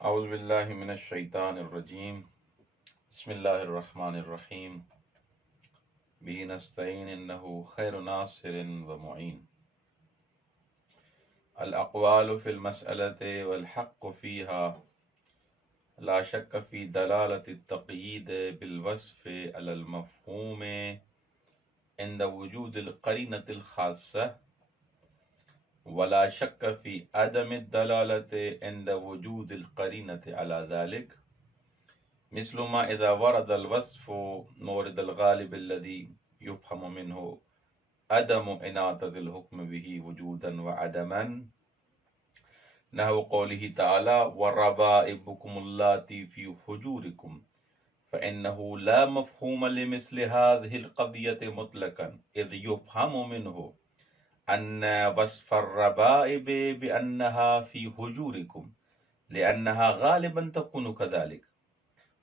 اعوذ باللہ من الشیطان الرجیم بسم اللہ الرحمن الرحیم بہ نستعین انہ خیر ناصر و معین الاقوال فی المسألة والحق فیها لا شک فی دلالة التقیید بالوصف علی المفہوم عند وجود القرینة الخاصة ولا شک فی عدم الدلالة عند وجود القرینة على ذلك مثل ما اذا ورد الوصف مورد الغالب الذي يفهم منه عدم اناطة الحكم به وجودا وعدما نحو قوله تعالى وربائبكم اللاتي في حجوركم فإنه لا مفهوم لمثل هذه القضية مطلقا إذ يفهم منه أن وصف الربائب بأنها في حجوركم لأنها غالبا تكون كذلك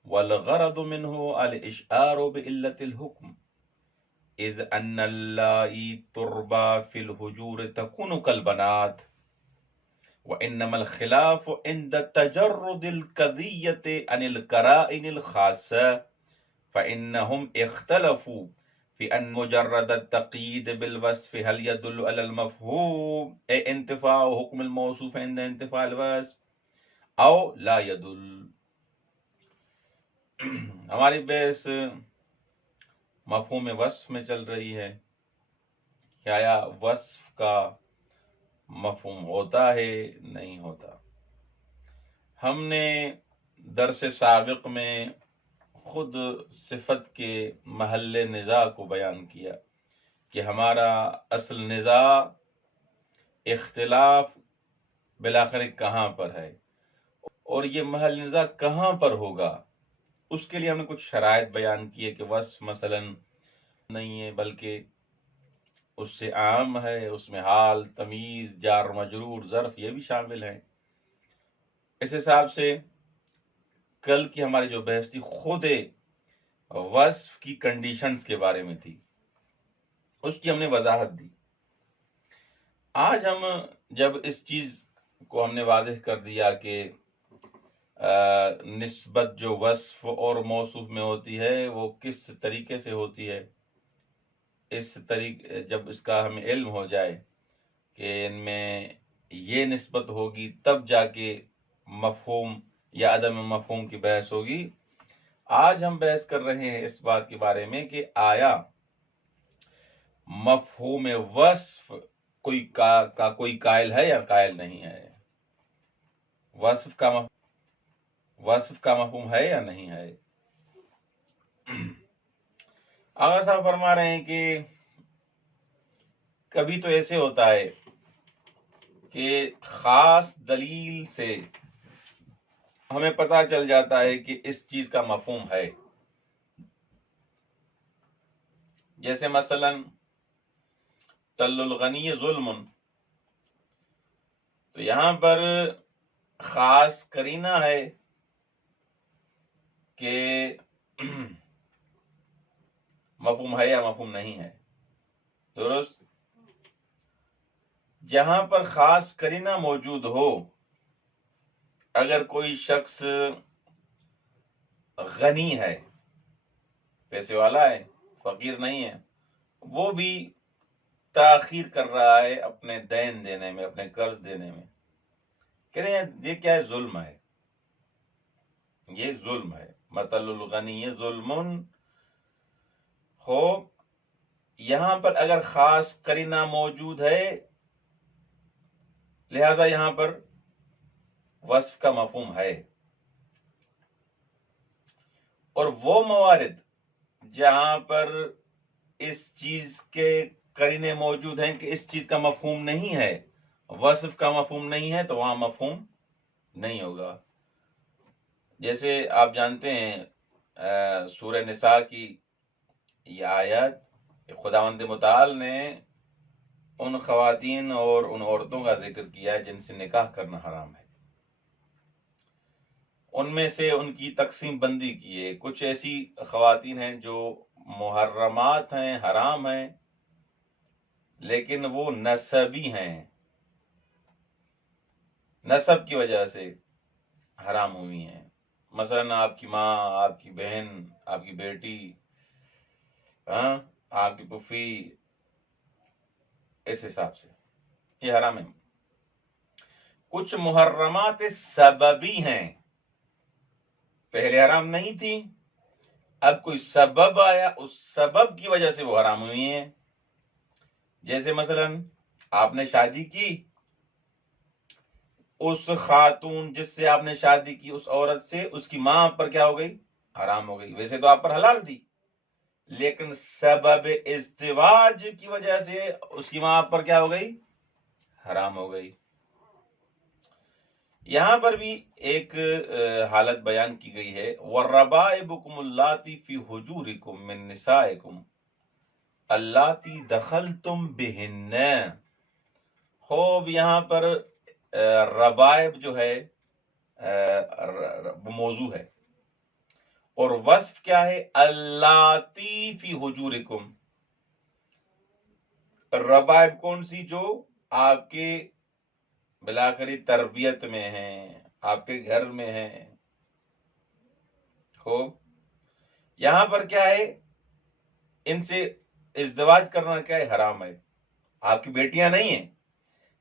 والغرض منه الإشعار بإلة الحكم إذ أن اللائي تربى في الحجور تكون كالبنات وإنما الخلاف عند تجرد القضية عن القرائن الخاصة فإنهم اختلفوا في أن مجرد التقييد بالوصف هل يدل على المفهوم أي انتفاء حكم الموصوف عند انتفاء الوصف أو لا يدل. ہماری بحث مفہوم وصف میں چل رہی ہے کہ آیا وصف کا مفہوم ہوتا ہے نہیں ہوتا. ہم نے درس سابق میں خود صفت کے محل نزاع کو بیان کیا کہ ہمارا اصل نزاع اختلاف بالآخر کہاں پر ہے اور یہ محل نزاع کہاں پر ہوگا. اس کے لیے ہم نے کچھ شرائط بیان کیے کہ وصف مثلا نہیں ہے بلکہ اس سے عام ہے، اس میں حال، تمیز، جار مجرور، ظرف یہ بھی شامل ہیں. اس حساب سے کل کی ہماری جو بحث تھی خود وصف کی کنڈیشنز کے بارے میں تھی، اس کی ہم نے وضاحت دی. آج ہم جب اس چیز کو ہم نے واضح کر دیا کہ نسبت جو وصف اور موصوف میں ہوتی ہے وہ کس طریقے سے ہوتی ہے، اس طریقے جب اس کا ہمیں علم ہو جائے کہ ان میں یہ نسبت ہوگی تب جا کے مفہوم یا عدم مفہوم کی بحث ہوگی. آج ہم بحث کر رہے ہیں اس بات کے بارے میں کہ آیا مفہوم وصف کوئی قائل ہے یا قائل نہیں ہے، وصف کا مفہوم ہے یا نہیں ہے. آغا صاحب فرما رہے ہیں کہ کبھی تو ایسے ہوتا ہے کہ خاص دلیل سے ہمیں پتہ چل جاتا ہے کہ اس چیز کا مفہوم ہے. جیسے مثلا تل الغنی ظلم، تو یہاں پر خاص قرینہ ہے کہ مفہوم ہے یا مفہوم نہیں ہے. درست. جہاں پر خاص قرینہ موجود ہو، اگر کوئی شخص غنی ہے، پیسے والا ہے، فقیر نہیں ہے، وہ بھی تاخیر کر رہا ہے اپنے دین دینے میں، اپنے قرض دینے میں، کہہ رہے ہیں یہ کیا ہے؟ ظلم ہے، یہ ظلم ہے. مثل الغنی ظلم. خوب یہاں پر اگر خاص قرینہ موجود ہے لہذا یہاں پر وصف کا مفہوم ہے. اور وہ موارد جہاں پر اس چیز کے قرینے موجود ہیں کہ اس چیز کا مفہوم نہیں ہے، وصف کا مفہوم نہیں ہے، تو وہاں مفہوم نہیں ہوگا. جیسے آپ جانتے ہیں سورہ نساء کی یہ آیت، خداوند متعال نے ان خواتین اور ان عورتوں کا ذکر کیا ہے جن سے نکاح کرنا حرام ہے. ان میں سے ان کی تقسیم بندی کی ہے. کچھ ایسی خواتین ہیں جو محرمات ہیں، حرام ہیں، لیکن وہ نسبی ہیں، نسب کی وجہ سے حرام ہوئی ہیں، مثلا آپ کی ماں، آپ کی بہن، آپ کی بیٹی، ہاں، آپ کی پھوپھی، اس حساب سے یہ حرام ہے۔ کچھ محرمات سببی ہیں، پہلے حرام نہیں تھی، اب کوئی سبب آیا، اس سبب کی وجہ سے وہ حرام ہوئی ہیں۔ جیسے مثلا آپ نے شادی کی، اس خاتون جس سے آپ نے شادی کی، اس عورت سے، اس کی ماں آپ پر کیا ہو گئی؟ حرام ہو گئی۔ ویسے تو آپ پر حلال تھی، لیکن سبب ازدواج کی وجہ سے اس کی ماں آپ پر کیا ہو گئی؟ حرام ہو گئی۔ یہاں پر بھی ایک حالت بیان کی گئی ہے، وَالرَّبَائِبُكُمُ اللَّاتِي فِي حُجُورِكُم مِّن نِّسَائِكُمْ اللَّاتِي دَخَلْتُم بِهِنَّ۔ خوب یہاں پر ربائب جو ہے وہ موضوع ہے، اور وصف کیا ہے؟ اللَّاتِي فِي حُجُورِكُم۔ ربائب کون سی؟ جو آپ کے بلاخری تربیت میں ہیں، آپ کے گھر میں ہیں۔ خوب یہاں پر کیا ہے؟ ان سے ازدواج کرنا کیا ہے؟ حرام ہے۔ آپ کی بیٹیاں نہیں ہیں،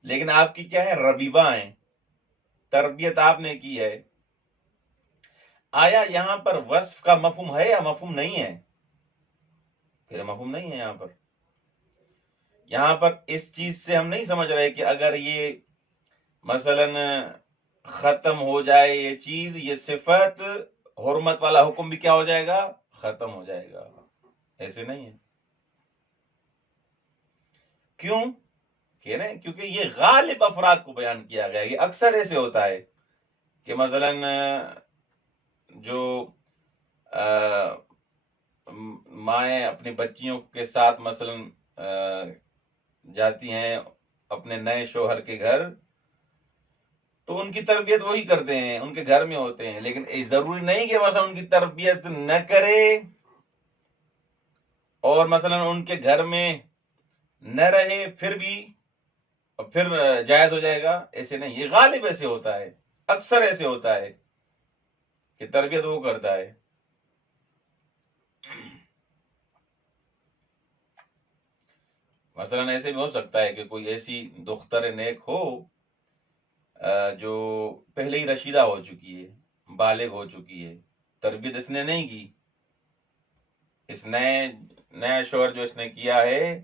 لیکن آپ کی کیا ہے؟ ربیبہ ہیں، تربیت آپ نے کی ہے۔ آیا یہاں پر وصف کا مفہوم ہے یا مفہوم نہیں ہے؟ پھر مفہوم نہیں ہے یہاں پر۔ یہاں پر اس چیز سے ہم نہیں سمجھ رہے کہ اگر یہ مثلا ختم ہو جائے یہ چیز، یہ صفت، حرمت والا حکم بھی کیا ہو جائے گا؟ ختم ہو جائے گا، ایسے نہیں ہے۔ کیوں؟ کہ نہیں، کیونکہ یہ غالب افراد کو بیان کیا گیا۔ یہ اکثر ایسے ہوتا ہے کہ مثلا جو مائیں اپنی بچیوں کے ساتھ مثلا جاتی ہیں اپنے نئے شوہر کے گھر، تو ان کی تربیت وہی کرتے ہیں، ان کے گھر میں ہوتے ہیں، لیکن ضروری نہیں کہ مثلا ان کی تربیت نہ کرے اور مثلا ان کے گھر میں نہ رہے پھر بھی پھر جائز ہو جائے گا، ایسے نہیں۔ یہ غالب ایسے ہوتا ہے، اکثر ایسے ہوتا ہے کہ تربیت وہ کرتا ہے۔ مثلا ایسے بھی ہو سکتا ہے کہ کوئی ایسی دختر نیک ہو جو پہلے ہی رشیدہ ہو چکی ہے، بالغ ہو چکی ہے، تربیت اس نے نہیں کی، اس نیا شوہر جو اس نے کیا ہے،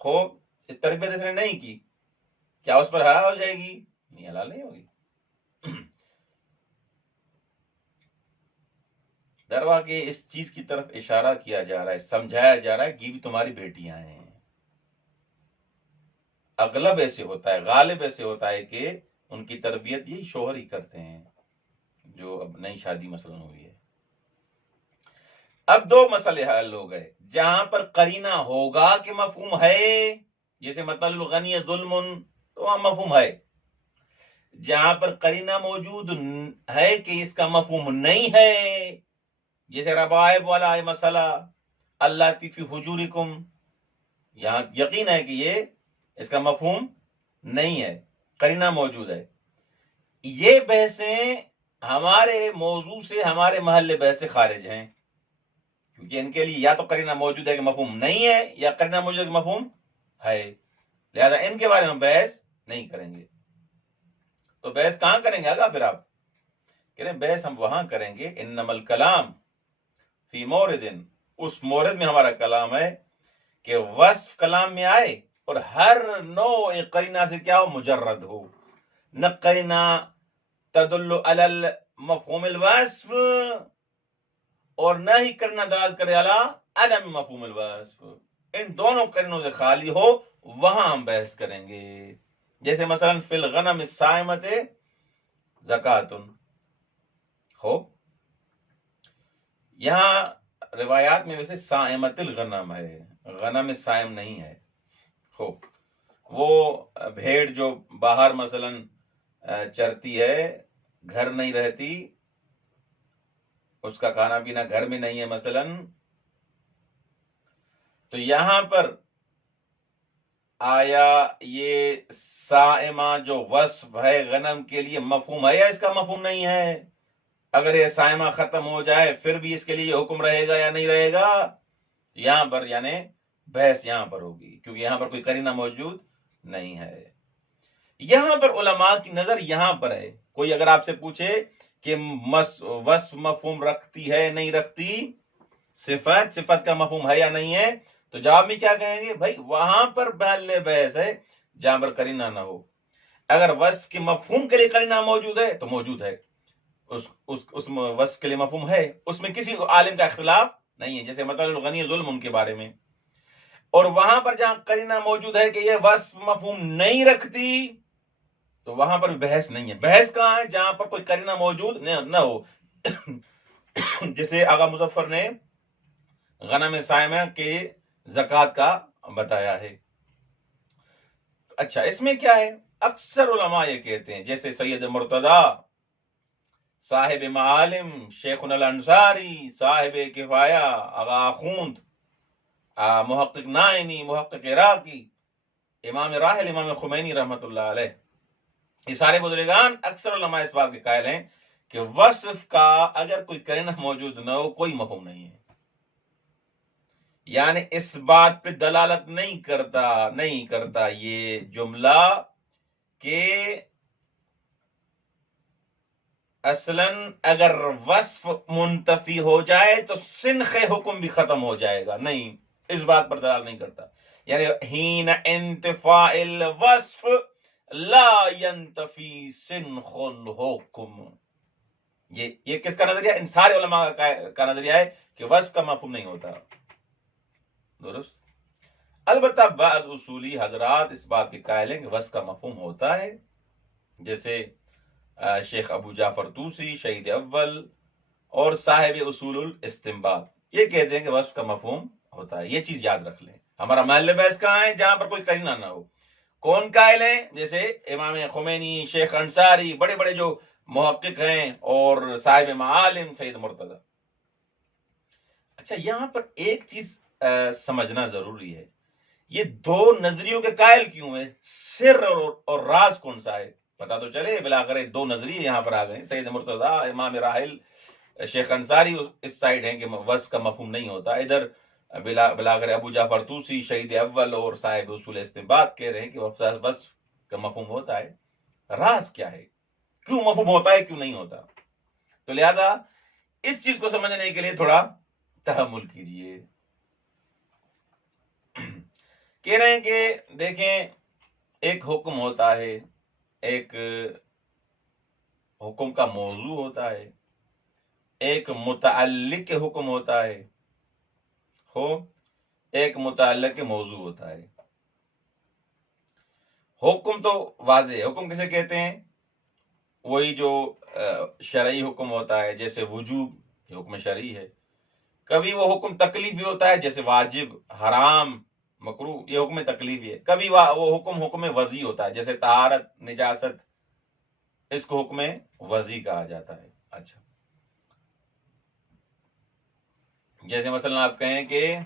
خوب اس تربیت اس نے نہیں کی، کیا اس پر حلال ہو جائے گی؟ نہیں، حلال نہیں ہوگی۔ دروا کہ اس چیز کی طرف اشارہ کیا جا رہا ہے، سمجھایا جا رہا ہے کہ یہ بھی تمہاری بیٹیاں ہیں۔ اغلب ایسے ہوتا ہے، غالب ایسے ہوتا ہے کہ ان کی تربیت یہی شوہر ہی کرتے ہیں جو اب نئی شادی مثلا ہوئی ہے۔ اب دو مسئلے حل ہو گئے، جہاں پر قرینہ ہوگا کہ مفہوم ہے، جیسے مطلب الغنی ظلم، تو وہاں مفہوم ہے۔ جہاں پر قرینہ موجود ہے کہ اس کا مفہوم نہیں ہے، جیسے ربائب والا ہے مسئلہ، اللہ فی حجورکم، یہاں یقین ہے کہ یہ اس کا مفہوم نہیں ہے، قرینہ موجود ہے۔ یہ بحثیں ہمارے موضوع سے، ہمارے محل بحث سے خارج ہیں، کیونکہ ان کے لیے یا تو قرینہ موجود ہے کہ مفہوم نہیں ہے، یا قرینہ موجود ہے کہ مفہوم ہے، لہذا ان کے بارے میں بحث نہیں کریں گے۔ تو بحث کہاں کریں گے؟ آگا پھر آپ کہہ رہے ہیں بحث ہم وہاں کریں گے، انما الکلام فی مورد، اس مورد میں ہمارا کلام ہے کہ وصف کلام میں آئے اور ہر نوع قرینہ سے کیا ہو؟ مجرد ہو، نہ قرینہ تدل علی مفہوم الوصف اور نہ ہی قرینہ دلالت کرے علی عدم مفہوم الوصف، ان دونوں قرینوں سے خالی ہو، وہاں ہم بحث کریں گے۔ جیسے مثلا فی الغنم الصائمۃ زکوۃ، ہو یہاں روایات میں ویسے صائمۃ الغنم ہے، غنم صائم نہیں ہے۔ ہو وہ بھیڑ جو باہر مثلا چرتی ہے، گھر نہیں رہتی، اس کا کھانا پینا گھر میں نہیں ہے مثلا، تو یہاں پر آیا یہ سائمہ جو وصف ہے غنم کے لیے مفہوم ہے یا اس کا مفہوم نہیں ہے؟ اگر یہ سائمہ ختم ہو جائے پھر بھی اس کے لیے یہ حکم رہے گا یا نہیں رہے گا؟ یہاں پر یعنی بحث یہاں پر ہوگی، کیونکہ یہاں پر کوئی قرینہ موجود نہیں ہے۔ یہاں پر علماء کی نظر یہاں پر ہے، کوئی اگر آپ سے پوچھے کہ وصف مفہوم رکھتی ہے نہیں رکھتی، صفت کا مفہوم ہے یا نہیں ہے، تو جواب میں کیا کہیں گے؟ بھائی وہاں پر محل بحث ہے جہاں پر قرینہ نہ ہو۔ اگر وصف کے مفہوم کے لیے قرینہ موجود ہے تو موجود ہے، اس وصف کے لیے مفہوم ہے، اس میں کسی عالم کا اختلاف نہیں ہے، جیسے مطلب الغنی ظلم ان کے بارے میں۔ اور وہاں پر جہاں قرینہ موجود ہے کہ یہ وصف مفہوم نہیں رکھتی، تو وہاں پر بحث نہیں ہے۔ بحث کہاں ہے؟ جہاں پر کوئی قرینہ موجود نہ ہو۔ جیسے آغا مظفر نے غنم سائمہ کے زکوٰۃ کا بتایا ہے۔ اچھا، اس میں کیا ہے؟ اکثر علماء یہ کہتے ہیں، جیسے سید مرتضی صاحب معالم، شیخنا الانصاری صاحب کفایہ، آغا آخوند، محقق نائنی، محقق عراقی، امام راحل امام خمینی رحمۃ اللہ علیہ، یہ سارے بزرگان اکثر علماء اس بات کے قائل ہیں کہ وصف کا اگر کوئی قرینہ موجود نہ ہو کوئی مفہوم نہیں ہے، یعنی اس بات پہ دلالت نہیں کرتا یہ جملہ کہ اصلاً اگر وصف منتفی ہو جائے تو سنخ حکم بھی ختم ہو جائے گا، نہیں، اس بات پر دلالت نہیں کرتا۔ یعنی حین انتفاء الوصف لا ينتفی سنخ الحکم، یہ کس کا نظریہ؟ ان سارے علماء کا نظریہ ہے کہ وصف کا مفہوم نہیں ہوتا۔ درست؟ البتہ بعض اصولی حضرات اس بات کے قائل ہیں کہ وصف کا مفہوم ہوتا ہے، جیسے شیخ ابو جعفر طوسی شہید اول اور صاحب اصول الاستنباط، یہ کہتے ہیں کہ وصف کا مفہوم ہوتا ہے۔ یہ چیز یاد رکھ لیں، ہمارا محل بحث کہاں ہے؟ جہاں پر کوئی قرینہ نہ ہو۔ کون قائل ہیں؟ جیسے امام خمینی، شیخ انصاری، بڑے بڑے جو محقق ہیں، اور صاحب معالم سید مرتضی۔ اچھا، یہاں پر ایک چیز سمجھنا ضروری ہے، یہ دو نظریوں کے قائل کیوں ہیں؟ سر اور راز کون سا ہے؟ پتا تو چلے، بلاخر دو نظریے یہاں پر آ گئے، سید مرتضی، امام راحل، شیخ انصاری اس سائڈ ہیں کہ وصف کا مفہوم نہیں ہوتا، ادھر بلاخر ابو جعفر طوسی شہید اول اور صاحب اصول استنباط کہہ رہے ہیں کہ وصف کا مفہوم ہوتا ہے۔ راز کیا ہے؟ کیوں مفہوم ہوتا ہے، کیوں نہیں ہوتا؟ تو لہذا اس چیز کو سمجھنے کے لیے تھوڑا تحمل کیجیے۔ کہہ رہے ہیں کہ دیکھیں، ایک حکم ہوتا ہے، ایک حکم کا موضوع ہوتا ہے، ایک متعلق حکم ہوتا ہے، ایک متعلق موضوع ہوتا ہے۔ حکم تو واضح ہے، حکم کسے کہتے ہیں؟ وہی جو شرعی حکم ہوتا ہے، جیسے وجوب، یہ حکم شرعی ہے۔ کبھی وہ حکم تکلیفی ہوتا ہے، جیسے واجب، حرام، مکروہ، یہ حکم تکلیفی ہے۔ کبھی وہ حکم وضعی ہوتا ہے، جیسے طہارت، نجاست، اس کو حکم وضعی کہا جاتا ہے۔ اچھا، جیسے مثلا آپ کہیں کہ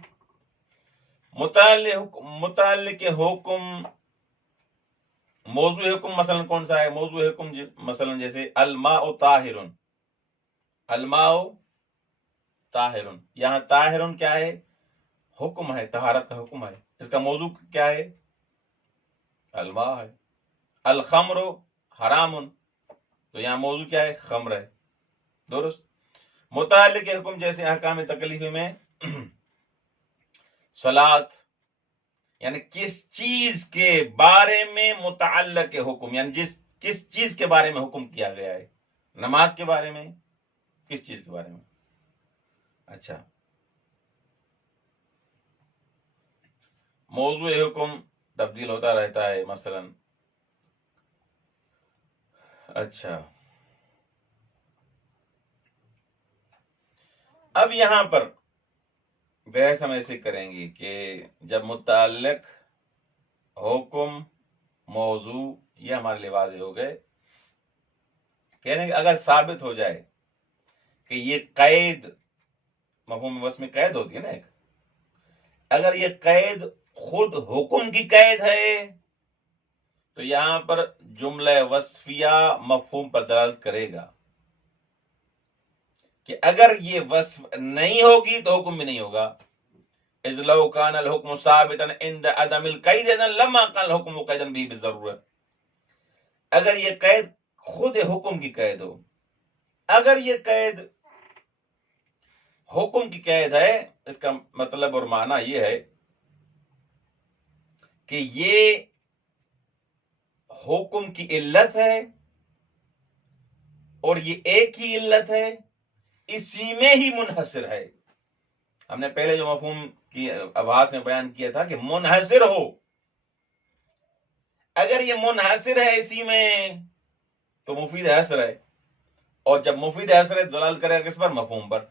متعلق حکم، موضوع حکم مثلا کون سا ہے؟ موضوع حکم مثلا جیسے الماء طاہر، الماء طاہر، یہاں طاہر کیا ہے؟ حکم ہے، طہارت کا حکم ہے، اس کا موضوع کیا ہے؟ الماء ہے۔ الخمر حرام، تو یہاں موضوع کیا ہے؟ خمر ہے۔ درست؟ متعلق حکم جیسے احکام تکلیفی میں صلاۃ، یعنی کس چیز کے بارے میں متعلق حکم، یعنی کس چیز کے بارے میں حکم کیا گیا ہے؟ نماز کے بارے میں، کس چیز کے بارے میں؟ اچھا، موضوع حکم تبدیل ہوتا رہتا ہے مثلا۔ اچھا، اب یہاں پر بحث ہم ایسے کریں گے کہ جب متعلق، حکم، موضوع، یہ ہمارے لیے واضح ہو گئے، کہنے کہ اگر ثابت ہو جائے کہ یہ قید، مفہوم وصف میں قید ہوتی ہے نا ایک، اگر یہ قید خود حکم کی قید ہے تو یہاں پر جملہ وصفیہ مفہوم پر دلالت کرے گا کہ اگر یہ وصف نہیں ہوگی تو حکم بھی نہیں ہوگا. اذ لو كان الحكم ثابتا عند عدم القید لما كان الحكم قیدا به بالضرورة. اگر یہ قید خود حکم کی قید ہو، اگر یہ قید حکم کی قید ہے، اس کا مطلب اور معنی یہ ہے کہ یہ حکم کی علت ہے اور یہ ایک ہی علت ہے، اسی میں ہی منحصر ہے. ہم نے پہلے جو مفہوم کی آبھاس میں بیان کیا تھا کہ منحصر ہو، اگر یہ منحصر ہے اسی میں تو مفید حصر ہے، اور جب مفید حصر ہے دلالت کرے گا کس پر؟ مفہوم پر.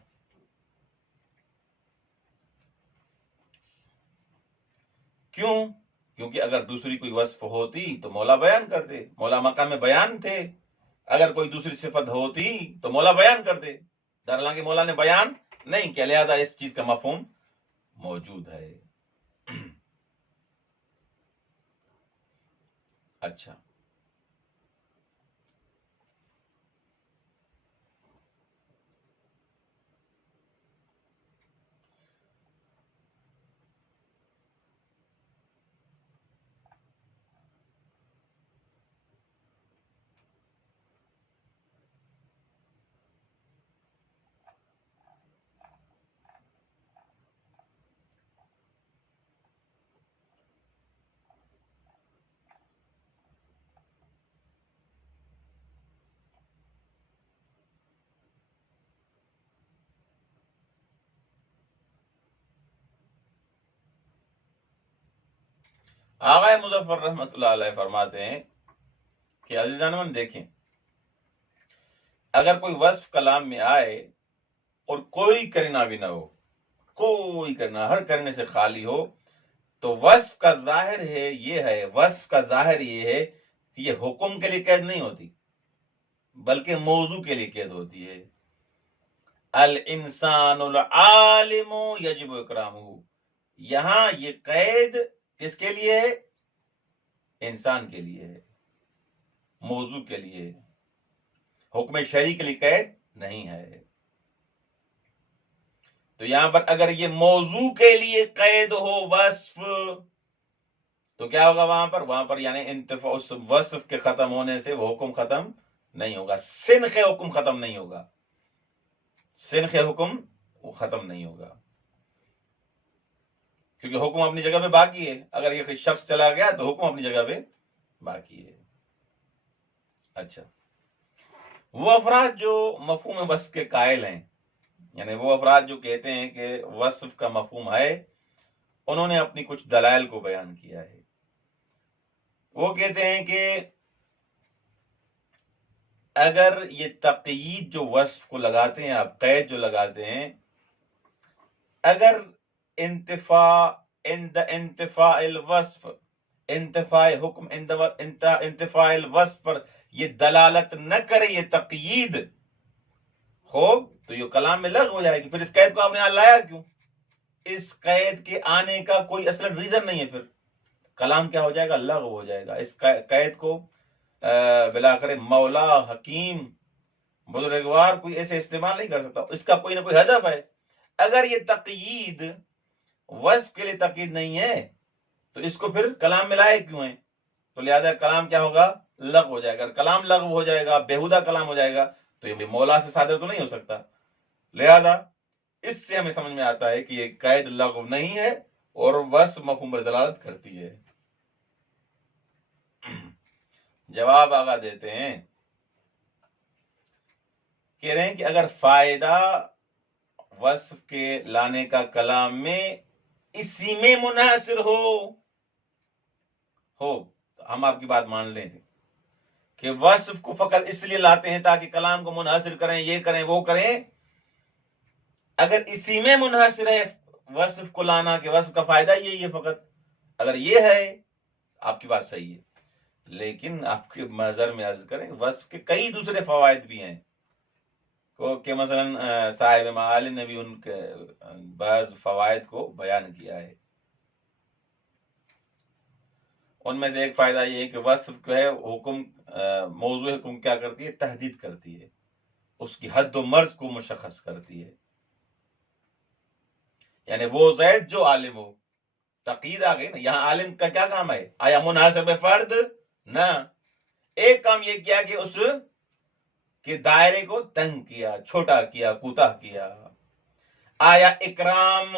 کیوں؟ کیونکہ اگر دوسری کوئی وصف ہوتی تو مولا بیان کرتے، مولا مقام بیان تھے. اگر کوئی دوسری صفت ہوتی تو مولا بیان کرتے، حالانکہ مولا نے بیان نہیں کیا، لہذا اس چیز کا مفہوم موجود ہے. اچھا، آغا مظفر رحمت اللہ علیہ فرماتے ہیں کہ عزیزان من دیکھیں، اگر کوئی وصف کلام میں آئے اور کوئی کرنا بھی نہ ہو، کوئی کرنا، ہر کرنے سے خالی ہو، تو وصف کا ظاہر ہے یہ ہے، وصف کا ظاہر یہ ہے کہ یہ حکم کے لیے قید نہیں ہوتی بلکہ موضوع کے لیے قید ہوتی ہے. الانسان العالم یجب اکرامہ، یہاں یہ قید کس کے لیے ہے؟ انسان کے لیے ہے، موضوع کے لیے، حکم شرعی کے لیے قید نہیں ہے. تو یہاں پر اگر یہ موضوع کے لیے قید ہو وصف تو کیا ہوگا وہاں پر یعنی انتفاع اس وصف کے ختم ہونے سے وہ حکم ختم نہیں ہوگا، سنخ حکم ختم نہیں ہوگا، سنخ حکم وہ ختم نہیں ہوگا، کیونکہ حکم اپنی جگہ پہ باقی ہے. اگر یہ شخص چلا گیا تو حکم اپنی جگہ پہ باقی ہے. اچھا، وہ افراد جو مفہوم وصف کے قائل ہیں، یعنی وہ افراد جو کہتے ہیں کہ وصف کا مفہوم ہے، انہوں نے اپنی کچھ دلائل کو بیان کیا ہے. وہ کہتے ہیں کہ اگر یہ تقیید جو وصف کو لگاتے ہیں آپ، قید جو لگاتے ہیں، اگر انتفاع الوصف، انتفاع حکم انتفاع الوصف پر یہ دلالت نہ کرے، یہ تقیید خوب، تو یہ کلام میں لغو ہو جائے گی. پھر اس قید کو آپ نے یہاں لایا کیوں؟ اس قید کے آنے کا کوئی اصل ریزن نہیں ہے، پھر کلام کیا ہو جائے گا؟ لغو ہو جائے گا. اس قید کو بلاخر مولا حکیم بزرگوار کوئی ایسے استعمال نہیں کر سکتا، اس کا کوئی نہ کوئی ہدف ہے. اگر یہ تقیید وصف کے لیے تقیید نہیں ہے تو اس کو پھر کلام میں لائے کیوں ہے؟ تو لہذا کلام کیا ہوگا؟ لغو ہو جائے گا. کلام لغو ہو جائے گا، بیہودہ کلام ہو جائے گا، تو یہ مولا سے صادر تو نہیں ہو سکتا. لہذا اس سے ہمیں سمجھ میں آتا ہے کہ یہ قید لغو نہیں ہے اور وصف مفہوم پر دلالت کرتی ہے. جواب آگا دیتے ہیں، کہہ رہے ہیں کہ اگر فائدہ وصف کے لانے کا کلام میں اسی میں منحصر ہو تو ہم آپ کی بات مان لیں کہ وصف کو فقط اس لیے لاتے ہیں تاکہ کلام کو منحصر کریں، یہ کریں وہ کریں. اگر اسی میں منحصر ہے وصف کو لانا کہ وصف کا فائدہ یہی ہے فقط، اگر یہ ہے آپ کی بات صحیح ہے، لیکن آپ کے نظر میں عرض کریں وصف کے کئی دوسرے فوائد بھی ہیں کہ مثلا صاحب معالم نے بھی ان کے بعض فوائد کو بیان کیا ہے. ان میں سے ایک فائدہ یہ ہے کہ وصف جو ہے حکم موضوع حکم کیا کرتی ہے؟ تحدید کرتی ہے، اس کی حد و مرز کو مشخص کرتی ہے. یعنی وہ زید جو عالم ہو، تقید آ گئی نا. یہاں عالم کا کیا کام ہے؟ آیا منحصر فرد؟ نہ، ایک کام یہ کیا کہ اس کے دائرے کو تنگ کیا، چھوٹا کیا، کوتاہ کیا. آیا اکرام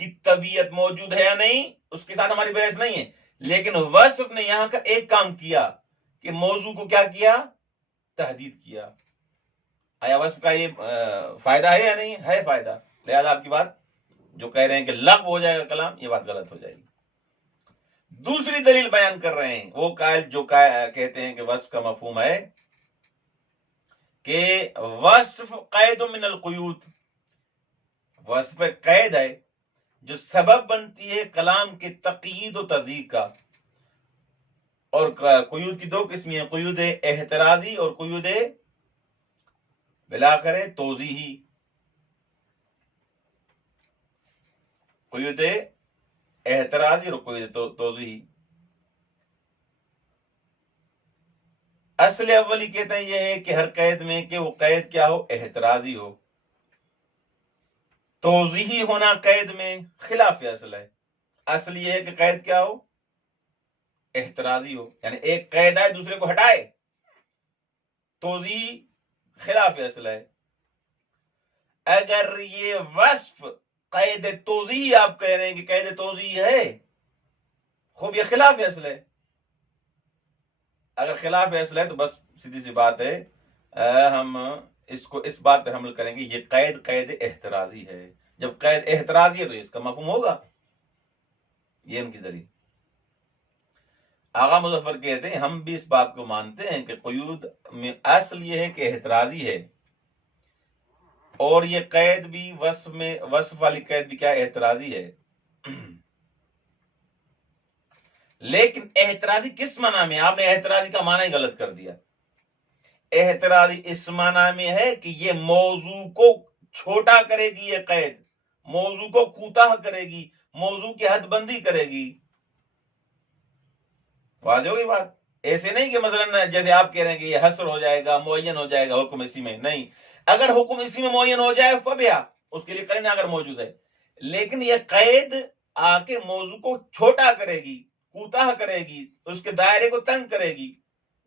کی طبیعت موجود ہے یا نہیں، اس کے ساتھ ہماری بحث نہیں ہے، لیکن وصف نے یہاں کا ایک کام کیا کہ موضوع کو کیا کیا؟ تحدید کیا. آیا وصف کا یہ فائدہ ہے یا نہیں؟ ہے فائدہ. لہذا آپ کی بات جو کہہ رہے ہیں کہ لغو ہو جائے گا کلام، یہ بات غلط ہو جائے گی. دوسری دلیل بیان کر رہے ہیں وہ قائل جو کہتے ہیں کہ وصف کا مفہوم ہے کہ وصف قید من القیود، وصف قید ہے جو سبب بنتی ہے کلام کے تقیید و تضییق کا. اور قیود کی دو قسمیں ہیں، قیود احترازی اور قیود بالآخر توضیحی. قیود احترازی اور قیود توضیحی. اصل اولی کہتے ہیں یہ ہے کہ ہر قید میں کہ وہ قید کیا ہو؟ احترازی ہو. توضیحی ہونا قید میں خلاف اصل ہے. اصل یہ ہے کہ قید کیا ہو؟ احترازی ہو، یعنی ایک قید ہے دوسرے کو ہٹائے. توضیحی خلاف اصل ہے. اگر یہ وصف قید توضیحی آپ کہہ رہے ہیں کہ قید توضیحی ہے، خوب یہ خلاف اصل ہے. اگر خلاف اصل ہے تو بس سیدھی سی بات ہے، ہم اس کو اس بات پر حمل کریں گے یہ قید احترازی ہے. جب قید احترازی ہے تو اس کا مفہوم ہوگا. یہ ان کی دلیل. آغا مظفر کہتے ہیں ہم بھی اس بات کو مانتے ہیں کہ قیود میں اصل یہ ہے کہ احترازی ہے، اور یہ قید بھی وصف والی قید بھی کیا احترازی ہے. لیکن احترازی کس معنی میں؟ آپ نے احترازی کا معنی ہی غلط کر دیا. احترازی اس معنی میں ہے کہ یہ موضوع کو چھوٹا کرے گی، یہ قید موضوع کو کوتاہ کرے گی، موضوع کی حد بندی کرے گی. واضح ہوگی بات. ایسے نہیں کہ مثلا جیسے آپ کہہ رہے ہیں کہ یہ حصر ہو جائے گا، معین ہو جائے گا حکم اسی میں. نہیں، اگر حکم اسی میں معین ہو جائے فبیا، اس کے لیے قرینہ اگر موجود ہے، لیکن یہ قید آ کے موضوع کو چھوٹا کرے گی، کوتاہ کرے گی، اس کے دائرے کو تنگ کرے گی.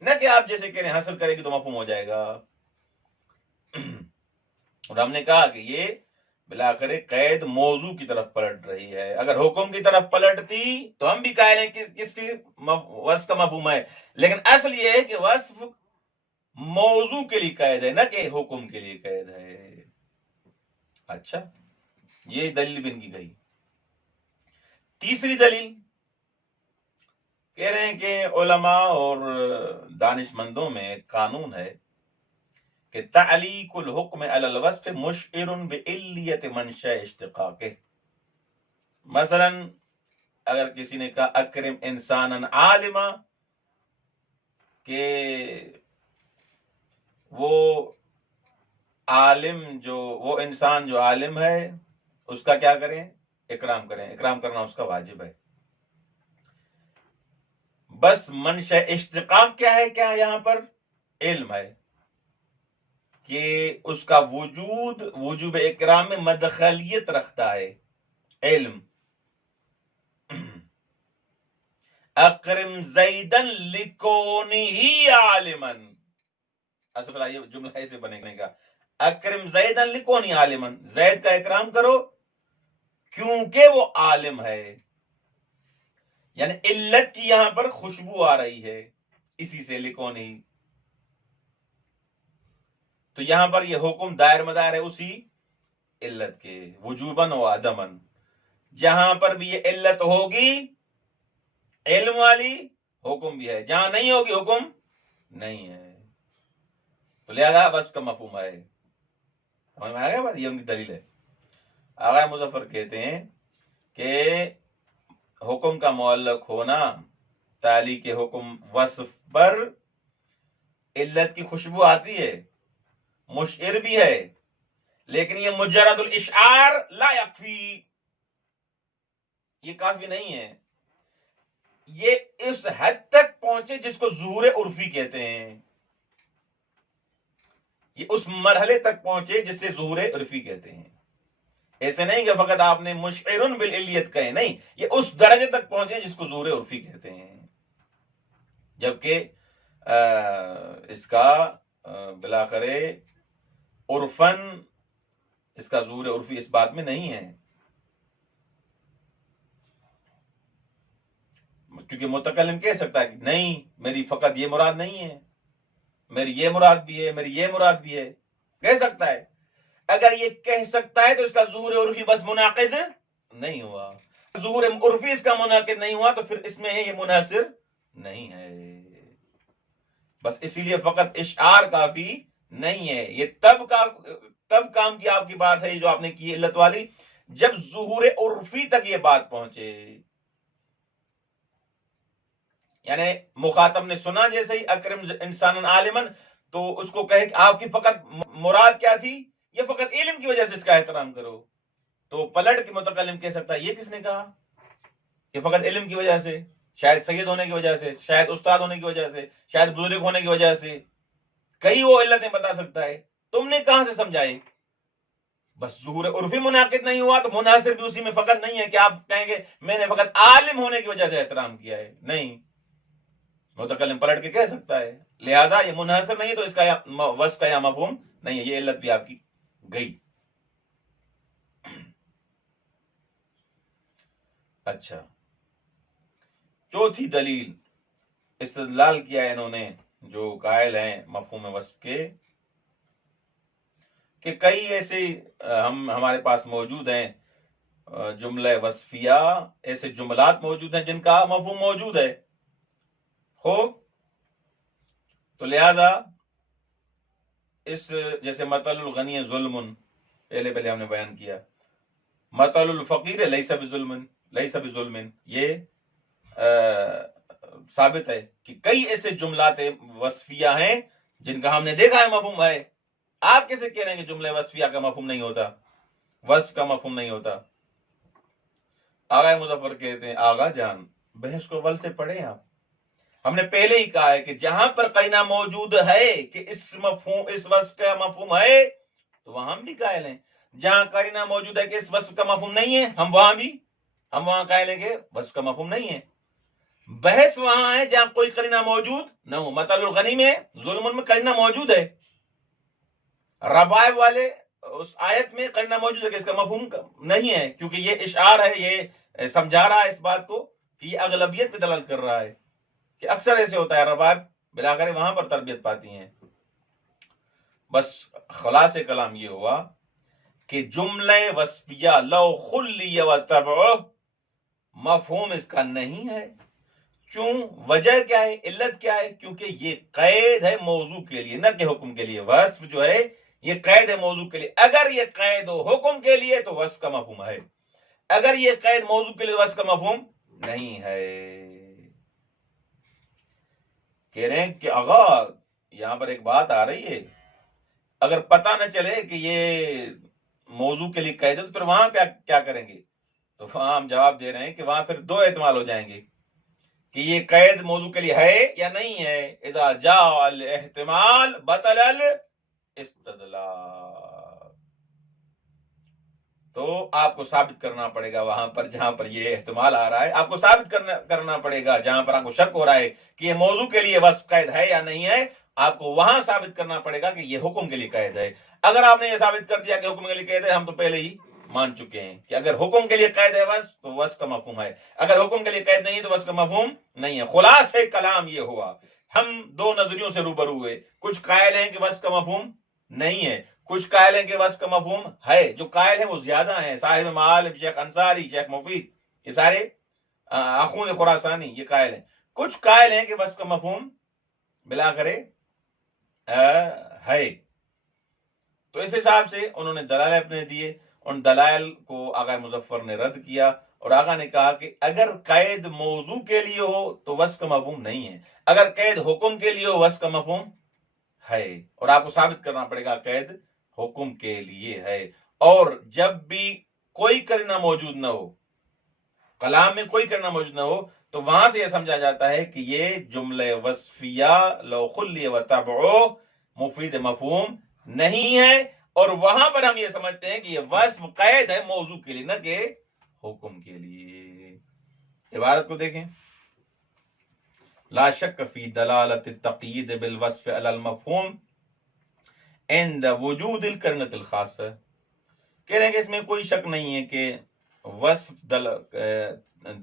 نہ کہ آپ جیسے کہہ رہے ہیں حصر کرے گی تو مفہوم ہو جائے گا. اور ہم نے کہا کہ یہ بلاخر قید موضوع کی طرف پلٹ رہی ہے. اگر حکم کی طرف پلٹتی تو ہم بھی قائل ہیں کہ کس کی وصف کا مفہوم ہے، لیکن اصل یہ ہے کہ وصف موضوع کے لیے قید ہے، نہ کہ حکم کے لیے قید ہے. اچھا، یہ دلیل بھی ان کی گئی. تیسری دلیل کہہ رہے ہیں کہ علماء اور دانش مندوں میں قانون ہے کہ تعلیق الحکم علی الوصف مشعر بعلیت منشأ اشتقاقہ. مثلا اگر کسی نے کہا اکرم انسانا عالما، کہ وہ عالم وہ انسان جو عالم ہے اس کا کیا کریں؟ اکرام کریں. اکرام کرنا اس کا واجب ہے. بس منشأ اشتقاق کیا ہے؟ کیا یہاں پر علم ہے کہ اس کا وجوب اکرام میں مدخلیت رکھتا ہے. علم. اکرم زیدن لکونہ عالما، اصل یہ جملہ ایسے بنے گا اکرم زیدن لکونہ عالما، زید کا اکرام کرو کیونکہ وہ عالم ہے. یعنی علت کی یہاں پر خوشبو آ رہی ہے اسی سے لکونہ. تو یہاں پر یہ حکم دائر مدار ہے اسی علت کے، وجوباً و عدماً. جہاں پر بھی یہ علت ہوگی علم والی، حکم بھی ہے. جہاں نہیں ہوگی حکم نہیں ہے. تو لہذا بس کا مفہوم ہے. سمجھ میں آ گیا بات؟ یہ ان کی دلیل ہے. آغا مظفر کہتے ہیں کہ حکم کا معلق ہونا تعلیق حکم وصف پر علت کی خوشبو آتی ہے، مشعر بھی ہے، لیکن یہ مجرد الاشعار لا یکفی، یہ کافی نہیں ہے. یہ اس حد تک پہنچے جس کو ظہور عرفی کہتے ہیں، یہ اس مرحلے تک پہنچے جس سے ظہور عرفی کہتے ہیں. ایسے نہیں کہ فقط آپ نے مشعرن بالعلیت کہے، نہیں، یہ اس درجے تک پہنچے جس کو ظہور عرفی کہتے ہیں. جبکہ اس کا بلاخر عرفن اس کا ظہور عرفی اس بات میں نہیں ہے، کیونکہ متکلم کہہ سکتا ہے کہ نہیں میری فقط یہ مراد نہیں ہے، میری یہ مراد بھی ہے، میری یہ مراد بھی ہے، کہہ سکتا ہے. اگر یہ کہہ سکتا ہے تو اس کا ظہور عرفی بس منعقد نہیں ہوا. ظہور عرفی اس کا منعقد نہیں ہوا تو پھر اس میں یہ منحصر نہیں ہے. بس اسی لیے فقط اشعار کافی نہیں ہے. یہ تب کام کی آپ کی بات ہے جو آپ نے کی علت والی، جب ظہور عرفی تک یہ بات پہنچے. یعنی مخاطب نے سنا جیسے ہی اکرم انسان عالمن، تو اس کو کہے کہ آپ کی فقط مراد کیا تھی، یہ فقط علم کی وجہ سے اس کا احترام کرو. تو پلٹ کے متکلم کہہ سکتا ہے یہ کس نے کہا کہ فقط علم کی وجہ سے، شاید سید ہونے کی وجہ سے، شاید استاد ہونے کی وجہ سے، شاید بزرگ ہونے کی وجہ سے، کئی وہ علتیں بتا سکتا ہے. تم نے کہاں سے سمجھائی؟ بس ظہور عرفی منعقد نہیں ہوا تو منحصر بھی اسی میں فقط نہیں ہے کہ آپ کہیں گے میں نے فقط عالم ہونے کی وجہ سے احترام کیا ہے. نہیں، متکلم پلٹ کے کہہ سکتا ہے لہذا یہ منحصر نہیں ہے تو اس کا وصف کا یا مفہوم نہیں ہے. یہ علت بھی آپ کی گئی. اچھا، چوتھی دلیل استدلال کیا ہے انہوں نے جو قائل ہیں مفہوم وصف کے، کہ کئی ایسے ہمارے پاس موجود ہیں جملہ وصفیہ، ایسے جملات موجود ہیں جن کا مفہوم موجود ہے ہو، تو لہذا اس جیسے مثل الغنی ظلم، پہلے ہم نے بیان کیا، مثل الفقیر لیس بظلم، یہ ثابت ہے کہ کئی ایسے جملات وصفیہ ہیں جن کا ہم نے دیکھا ہے مفہوم ہے. آپ کیسے کہہ رہے ہیں کہ جملہ وصفیہ کا مفہوم نہیں ہوتا، وصف کا مفہوم نہیں ہوتا؟ آغا مظفر کہتے ہیں آغا جان بحث کو ول سے پڑھیں آپ. ہم نے پہلے ہی کہا ہے کہ جہاں پر قرینہ موجود ہے کہ اس وصف کا مفہوم ہے تو وہاں ہم بھی قائل ہیں. جہاں قرینہ موجود ہے کہ اس وصف کا مفہوم نہیں ہے ہم وہاں قائل ہیں کہ وصف کا مفہوم نہیں ہے. بحث وہاں ہے جہاں کوئی قرینہ موجود نہ ہو. مثل الغنی میں ظلم میں قرینہ موجود ہے، ربائب والے اس آیت میں قرینہ موجود ہے کہ اس کا مفہوم نہیں ہے، کیونکہ یہ اشعار ہے، یہ سمجھا رہا ہے اس بات کو کہ یہ اغلبیت پہ دلالت کر رہا ہے کہ اکثر ایسے ہوتا ہے، ربائب بلاخر وہاں پر تربیت پاتی ہیں. بس خلاصہ کلام یہ ہوا کہ جملہ وصفیہ لو خلی و تبع مفہوم اس کا نہیں ہے. کیوں؟ وجہ کیا ہے، علت کیا ہے؟ کیونکہ یہ قید ہے موضوع کے لیے، نہ کہ حکم کے لیے. وصف جو ہے یہ قید ہے موضوع کے لیے. اگر یہ قید ہو حکم کے لیے تو وصف کا مفہوم ہے، اگر یہ قید موضوع کے لیے وصف کا مفہوم نہیں ہے. کہہ رہے ہیں کہ آغا یہاں پر ایک بات آ رہی ہے، اگر پتہ نہ چلے کہ یہ موضوع کے لیے قید ہے تو پھر وہاں کیا کریں گے؟ تو وہاں ہم جواب دے رہے ہیں کہ وہاں پھر دو احتمال ہو جائیں گے کہ یہ قید موضوع کے لیے ہے یا نہیں ہے. اذا جاء الاحتمال بطل الاستدلال. تو آپ کو ثابت کرنا پڑے گا وہاں پر جہاں پر یہ احتمال آ رہا ہے، آپ کو ثابت کرنا پڑے گا جہاں پر آپ کو شک ہو رہا ہے کہ یہ موضوع کے لیے وصف قید ہے یا نہیں ہے، آپ کو وہاں ثابت کرنا پڑے گا کہ یہ حکم کے لیے قید ہے. اگر آپ نے یہ ثابت کر دیا کہ حکم کے لیے قید ہے، ہم تو پہلے ہی مان چکے ہیں کہ اگر حکم کے لیے قید ہے وصف تو وصف کا مفہوم ہے، اگر حکم کے لیے قید نہیں ہے تو وصف کا مفہوم نہیں ہے. خلاصہ کلام یہ ہوا، ہم دو نظریوں سے روبرو ہوئے. کچھ قائل ہیں کہ وصف کا مفہوم نہیں ہے، کچھ قائل ہیں کہ وصف کا مفہوم ہے. جو قائل ہیں وہ زیادہ ہیں، صاحب معالم، شیخ انصاری، شیخ مفید، یہ سارے اخون خراسانی یہ قائل ہیں. کچھ قائل ہیں کہ وصف کا مفہوم بلاخر ہے. تو اس حساب سے انہوں نے دلائل اپنے دیے، ان دلائل کو آغا مظفر نے رد کیا اور آغا نے کہا کہ اگر قید موضوع کے لیے ہو تو وصف کا مفہوم نہیں ہے، اگر قید حکم کے لیے ہو وصف کا مفہوم ہے. اور آپ کو ثابت کرنا پڑے گا قید حکم کے لیے ہے. اور جب بھی کوئی قرینہ موجود نہ ہو کلام میں کوئی کرنا موجود نہ ہو تو وہاں سے یہ سمجھا جاتا ہے کہ یہ جملہ وصفیہ لو خلی و تبعو مفید مفہوم نہیں ہے، اور وہاں پر ہم یہ سمجھتے ہیں کہ یہ وصف قید ہے موضوع کے لیے، نہ کہ حکم کے لیے۔ عبارت کو دیکھیں، لا شک فی دلالت التقیید بالوصف علی المفہوم عند وجود القرنۃ الخاصہ، کہہ رہے ہیں کہ اس میں کوئی شک نہیں ہے کہ وصف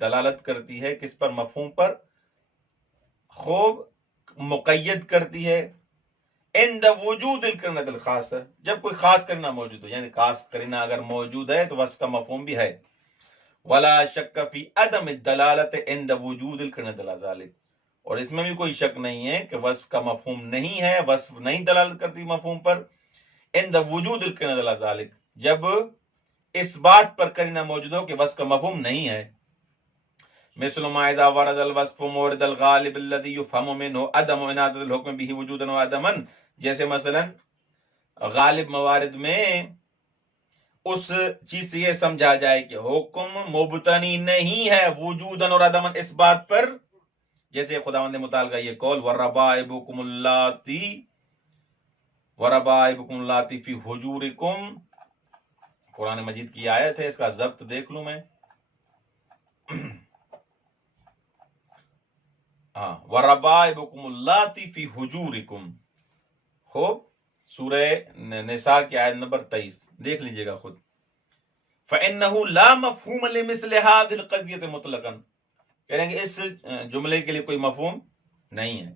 دلالت کرتی ہے کس پر؟ مفہوم پر، خوب مقید کرتی ہے عند وجود القرنۃ الخاصہ، جب کوئی خاص کرنا موجود ہو، یعنی خاص کرنا اگر موجود ہے تو وصف کا مفہوم بھی ہے۔ ولا شک فی عدم الدلالت عند وجود القرنۃ علی ذلک، اور اس میں بھی کوئی شک نہیں ہے کہ وصف کا مفہوم نہیں ہے، وصف نہیں دلالت کرتی مفہوم پر عند وجود القرنۃ علی ذلک، جب اس بات پر کرنا موجود ہو کہ وصف کا مفہوم نہیں ہے۔ مثل ما اذا ورد الوصف مورد الغالب الذي يفهم منه عدم اناۃ الحکم به وجودا وعدما، جیسے مثلا غالب موارد میں اس چیز سے یہ سمجھا جائے کہ حکم مبتنی نہیں ہے وجودا اور عدما اس بات پر، جیسے خداوند متعال کا یہ قول وربائبکم اللاتی فی حجورکم، قرآن مجید کی آیت ہے، اس کا ضبط دیکھ لوں میں، ہاں، وربائبکم اللاتی فی حجورکم، خوب، سورہ نساء کی آیت نمبر 23 دیکھ لیجئے گا خود۔ فَإِنَّهُ لَا مَفْهُومَ لِمِثْلِ هَذِهِ الْقَضِيَّةِ مُطْلَقًا، کہہ رہے ہیں کہ اس جملے کے لیے کوئی مفہوم نہیں ہے۔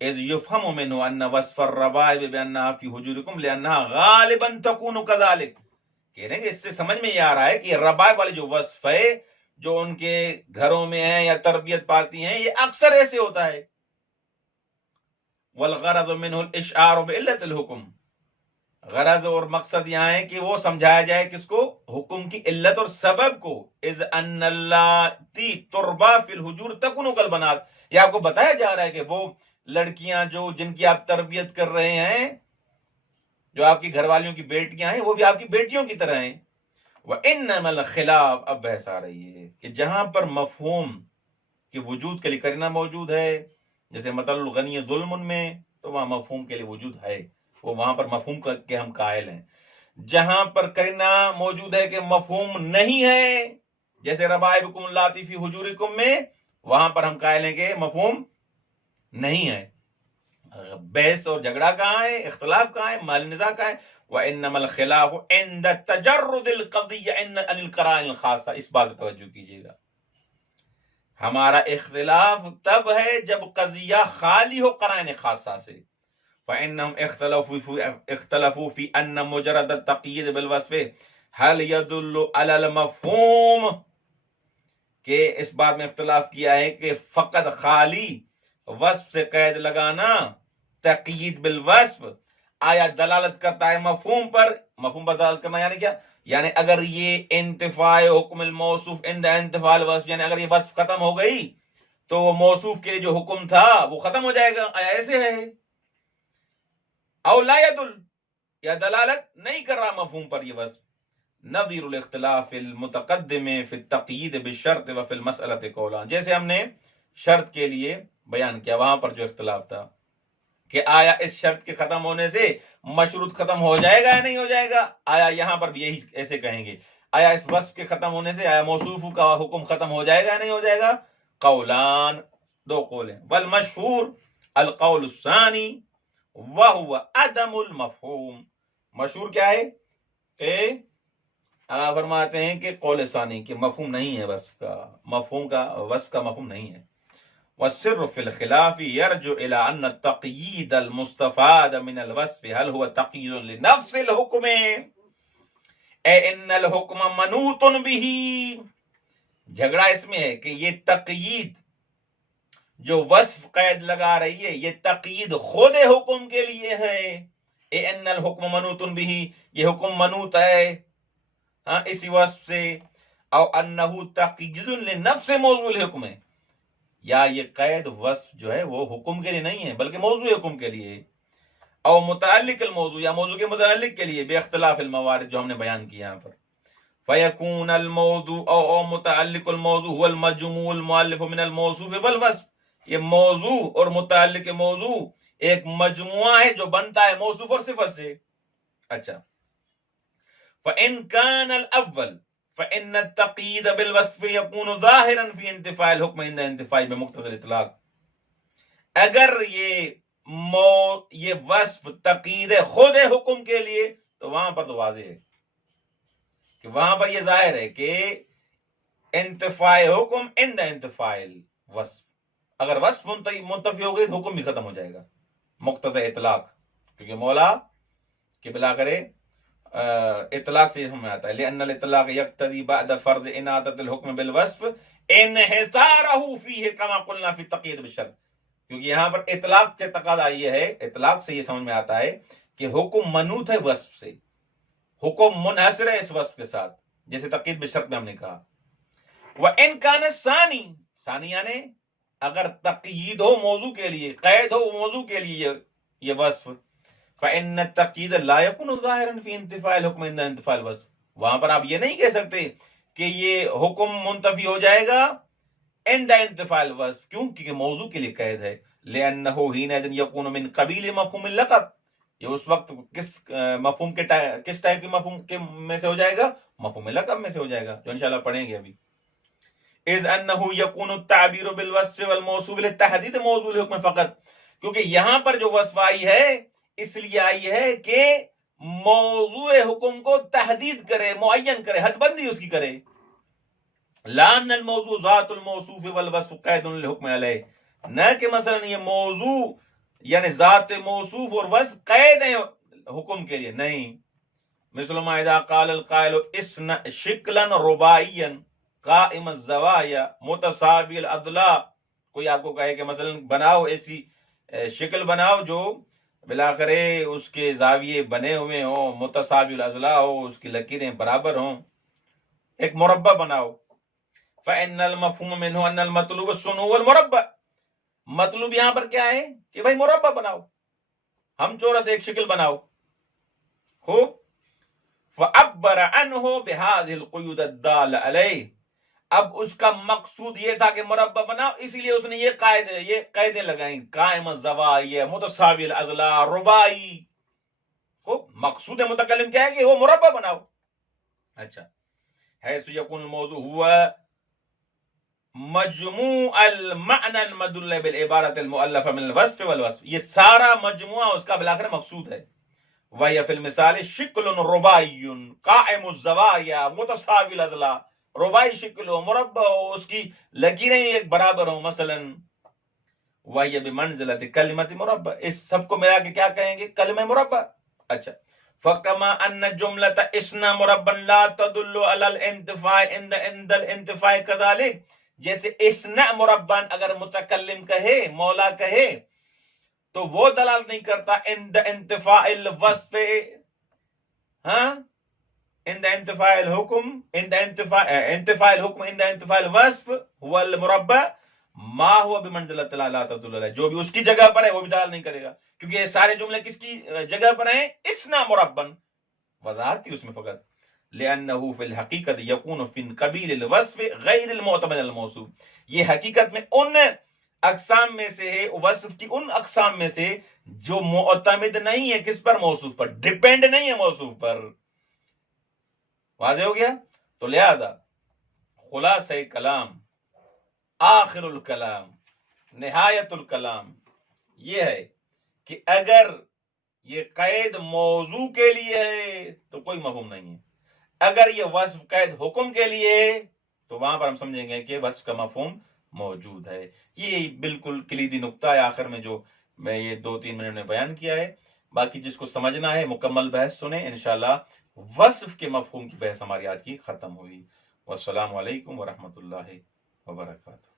اذ يفهم منه ان وصف الربائب بانها في حجوركم لانها غالبا تكون كذلك، کہہ رہے ہیں کہ اس سے سمجھ میں یہ آ رہا ہے کہ یہ ربائب والی جو وصف ہے جو ان کے گھروں میں ہیں یا تربیت پاتی ہیں، یہ اکثر ایسے ہوتا ہے۔ والغرض منه الاشعار بعلة الحكم، غرض اور مقصد یہاں ہے کہ وہ سمجھایا جائے کس کو؟ حکم کی علت اور سبب کو۔ اذ ان اللاتی تربا فی الحجور تکون کالبنات، یہ آپ کو بتایا جا رہا ہے کہ وہ لڑکیاں جو جن کی آپ تربیت کر رہے ہیں، جو آپ کی گھر والیوں کی بیٹیاں ہیں، وہ بھی آپ کی بیٹیوں کی طرح ہیں۔ وانما الخلاف، اب بحث آ رہی ہے کہ جہاں پر مفہوم کے وجود کے لیے کرنا موجود ہے، جیسے مثل الغنی ظلم میں، تو وہاں مفہوم کے لیے وجود ہے، وہ وہاں پر مفہوم کے ہم قائل ہیں۔ جہاں پر کرنا موجود ہے کہ مفہوم نہیں ہے، جیسے ربائبکم اللاتی فی حجورکم میں، وہاں پر ہم قائل ہیں کہ مفہوم نہیں ہے۔ بحث اور جھگڑا کہاں ہے؟ اختلاف کہاں ہے؟ محل نزاع کہاں ہے؟ وَإِنَّمَا الْخِلَافُ عِنْدَ تَجَرُّدِ الْقَضِيَّةِ عَنِ الْقَرَائِنِ الْخَاصَّةِ، اس بات پر توجہ کیجیے گا، ہمارا اختلاف تب ہے جب قضیہ خالی ہو قرائن خاصہ سے۔ فَإِنَّهُمْ اختلفوا فِي أَنَّ مُجَرَّدَ التَّقْيِيدِ بِالْوَصْفِ هَلْ يَدُلُّ عَلَى الْمَفْهُومِ، کہ اس بات میں اختلاف کیا ہے کہ فقط خالی وصف سے قید لگانا تقیید بالوصف آیا دلالت کرتا ہے مفہوم پر؟ مفہوم پر دلالت کرنا یعنی کیا؟ یعنی اگر یہ انتفاع حکم الموصوف عند انتفاع الوصف، یعنی اگر یہ وصف ختم ہو گئی تو وہ موصوف کے لیے جو حکم تھا وہ ختم ہو جائے گا، آیا ایسے ہے؟ او لا يدل، یا دلالت نہیں کر رہا مفہوم پر یہ وصف۔ نظیر الاختلاف المتقدم فی التقیید بالشرط وفی المسألۃ قولان، جیسے ہم نے شرط کے لیے بیان کیا، وہاں پر جو اختلاف تھا کہ آیا اس شرط کے ختم ہونے سے مشروط ختم ہو جائے گا یا نہیں ہو جائے گا، آیا یہاں پر بھی یہی ایسے کہیں گے، آیا اس وصف کے ختم ہونے سے آیا موصوف کا حکم ختم ہو جائے گا یا نہیں ہو جائے گا؟ قولان، دو قول ہیں، والمشہور القول الثانی وہو عدم المفہوم، مشہور کیا ہے کہ آپ فرماتے ہیں کہ قول ثانی کہ مفہوم نہیں ہے وصف کا، وصف کا مفہوم نہیں ہے۔ والسر في الخلاف يرجع الى ان التقييد المستفاد من الوصف هل هو تقييد لنفس الحكم اي ان الحكم منوط به، جھگڑا اس میں ہے کہ یہ تقیید جو وصف قید لگا رہی ہے یہ تقیید خود حکم کے لیے ہے، اے ان الحکم منوط به، یہ حکم منوط ہے ہاں اسی وصف سے، او انه تقیید لنفس موضوع الحکم، یا یہ قید وصف جو ہے وہ حکم کے لیے نہیں ہے بلکہ موضوع حکم کے لیے، او متعلق الموضوع، یا موضوع کے متعلق کے لیے، بے اختلاف الموارد جو ہم نے بیان کیا یہاں پر۔ فیکون الموضوع او متعلق الموضوع هو المجموع المؤلف من الموصوف والوصف. یہ موضوع اور متعلق موضوع ایک مجموعہ ہے جو بنتا ہے موصوف اور صفت سے. اچھا، فإن كان الأول فإن التقييد بالوصف يكون ظاهرا في انتفاء الحكم عند انتفاء بمقتضى الإطلاق. اگر یہ وصف تقیید خود حکم کے لیے تو وہاں پر تو واضح ہے کہ وہاں پر یہ ظاہر ہے کہ انتفاع حکم عند انتفاع الوصف. اگر وصف منتفی ہو گئی تو حکم بھی ختم ہو جائے گا مقتضی اطلاق، کیونکہ مولا کہ بلاخر اطلاق سے یہ سمجھ آتا ہے لأن الاطلاق يقتضي بعد فرض اناطة الحكم بالوصف انحصاره فيه كما قلنا في التقييد بالشرط. کیونکہ یہاں پر اطلاق کے تقاضا یہ ہے، اطلاق سے یہ سمجھ میں آتا ہے کہ حکم منوط ہے وصف سے، حکم منحصر ہے اس وصف کے ساتھ، جیسے تقیید بالشرط میں ہم نے کہا. وَإِن كَانَ الثَّانِي، ثانی یعنی اگر تقیید ہو موضوع کے لیے، قید ہو موضوع کے لیے یہ وصف، فإن التقييد لا يكون ظاهرا في انتفاء الحكم عند انتفاء الوصف. وہاں پر آپ یہ نہیں کہہ سکتے کہ یہ حکم منتفی ہو جائے گا عند انتفاء الوصف. کیوں؟ کیونکہ موضوع کے لیے قید ہے. لأنه حينئذ يكون من قبيل مفهوم اللقب. یہ اس وقت کس مفہوم کے کس ٹائپ کے مفہوم کے میں سے ہو جائے گا؟ مفہوم لقب میں سے ہو جائے گا، جو انشاءاللہ پڑھیں گے ابھی. اذ انه يكون التعبير بالوصف والموصوف للتحديد موضوع الحكم فقط. کیونکہ یہاں پر جو وصف آئی ہے اس لیے آئی ہے کہ موضوع حکم کو تحدید کرے، معین کرے، حد بندی اس کی کرے. لان الموضوع ذات الموصوف والوصف قید للحکم علیہ. نہ کہ مثلا یہ موضوع یعنی ذات موصوف اور وصف قید ہیں حکم کے لیے، نہیں. مثل ما اذا قال القائل اسن شکلا رباعیا قائم الزوایا متساوی الاضلاع. کوئی آپ کو کہے کہ مثلا بناؤ ایسی شکل بناؤ جو بلاخر اس کے زاویے بنے ہوئے ہوں، متساوی الاضلاع ہو، اس کی لکیریں برابر ہوں، ایک مربع بناؤ. فإن المفہوم منه ان المطلوب الصنوع والمربع. مطلوب یہاں پر کیا ہے کہ بھائی مربع بناؤ، ہم چورس ایک شکل بناؤ. خوب. فعبر عنه بهذه القيود الدالة علیہ. اب اس کا مقصود یہ تھا کہ مربع بناؤ، اسی لیے اس نے یہ قیدیں لگائیں، قائم الزوایا متساوی الاضلاع رباعی. خوب. مقصود متکلم کیا ہے کہ وہ مربع بناؤ. اچھا. حيث يكون الموضوع هو مجموع المعنى المدل بالعبارة المؤلفة من الوصف والوصف. یہ سارا مجموعہ اس کا بالآخر مقصود ہے. وهي في المثال شکل رباعی قائم الزوایا متساوی الاضلاع. رباعی شکل ہو، مربع ہو، اس کی لکیریں ایک برابر ہوں مثلا. وهي بمنزلة کلمۃ مربع. اس سب کو ملا کے کیا کہیں گے؟ کلمہ مربع. اچھا. فكما ان جملة اسنا مربع لا تدل على الانتفاع عند الانتفاع كذلك. جیسے اسنا مربع اگر متکلم کہے، مولا کہے، تو وہ دلالت نہیں کرتا عند انتفاع الوصف، ہاں، عند انتفاع الحکم، عند انتفاع الحکم عند انتفاع الوصف هو المربع ما هو بمنزلة لا تدل علیہ. جو بھی اس کی جگہ پر ہے وہ بھی دلالت نہیں کرے گا، کیونکہ یہ سارے جملے کس کی جگہ پر ہیں؟ اسنا مربع. وضاحت تھی اس میں فقط. لأنه في الحقیقت يكون في قبیل الوصف غیر المعتمد الموصوف. یہ حقیقت میں ان اقسام میں سے ہے، وصف کی ان اقسام میں سے جو معتمد نہیں ہے کس پر؟ موصوف پر، ڈیپینڈ نہیں ہے موصوف پر. واضح ہو گیا؟ تو لہذا خلاصہ کلام، آخر الکلام، نہایت الکلام یہ ہے کہ اگر یہ قید موضوع کے لیے ہے تو کوئی مفہوم نہیں ہے. اگر یہ وصف قید حکم کے لیے ہے تو وہاں پر ہم سمجھیں گے کہ وصف کا مفہوم موجود ہے. یہ بالکل کلیدی نقطہ ہے آخر میں جو میں یہ 2-3 منٹ میں بیان کیا ہے. باقی جس کو سمجھنا ہے مکمل بحث سنیں انشاءاللہ. وصف کے مفہوم کی بحث ہماری آج کی ختم ہوئی. والسلام علیکم ورحمۃ اللہ وبرکاتہ.